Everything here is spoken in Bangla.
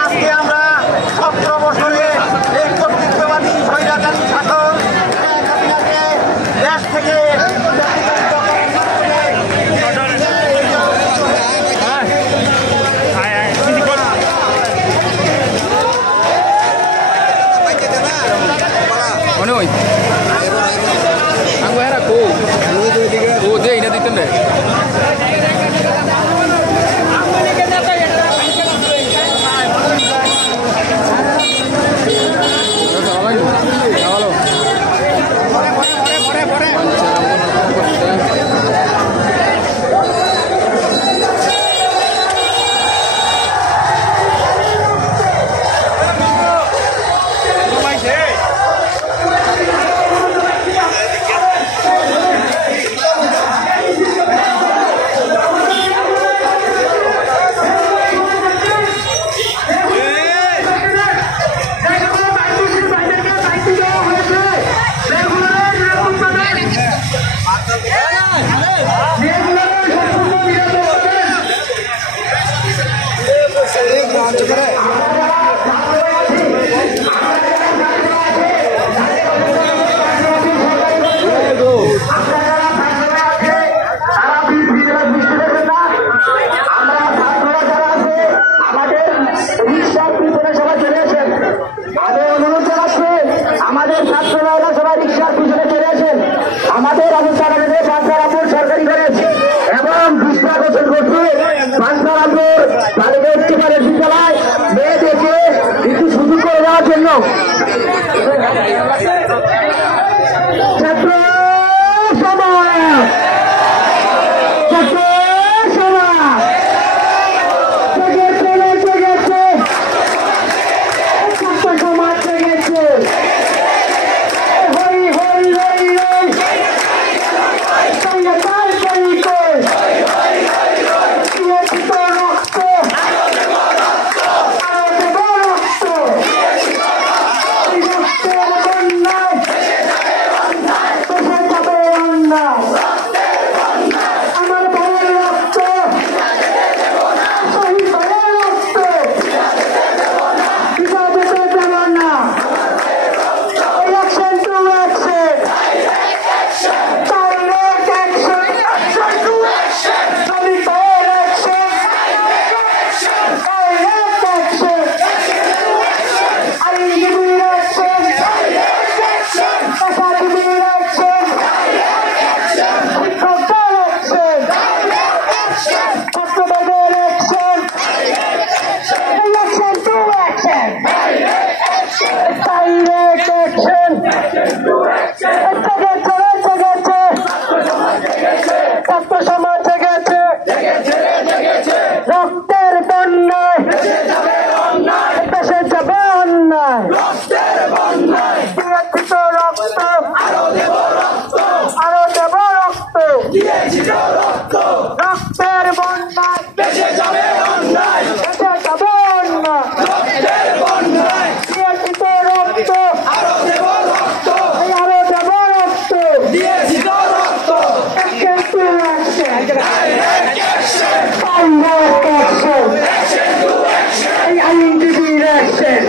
আজকে আমরা 17 বছরে এই কর্তৃত্ববাদী স্বৈরাচারী শাসন দেশ থেকে Aku era aku. Oh, dia ini ditende. আমাদের অবস্থানে বাঞ্ছারামপুর সরকারি কলেজ এবং বিশটা গোসল করছে বাঞ্ছারামপুর বালিকা উচ্চমাধ্যমিক বিদ্যালয় মেয়েদেরকে একটু সুযোগ করে দেওয়ার জন্য ছাত্র সমাজ ছাত্র সমাজ জেগেছে ছাত্র সমাজ জেগেছে রক্তের বন্যায় দেশে যাবে অন্যায় দিয়েছি তো রক্ত আরো দেব রক্ত রক্তের বন্যায় দেশে যাবে অন্যায় দিয়েছি তো রক্ত আরো দেব রক্ত দিয়েছি তো রক্ত action.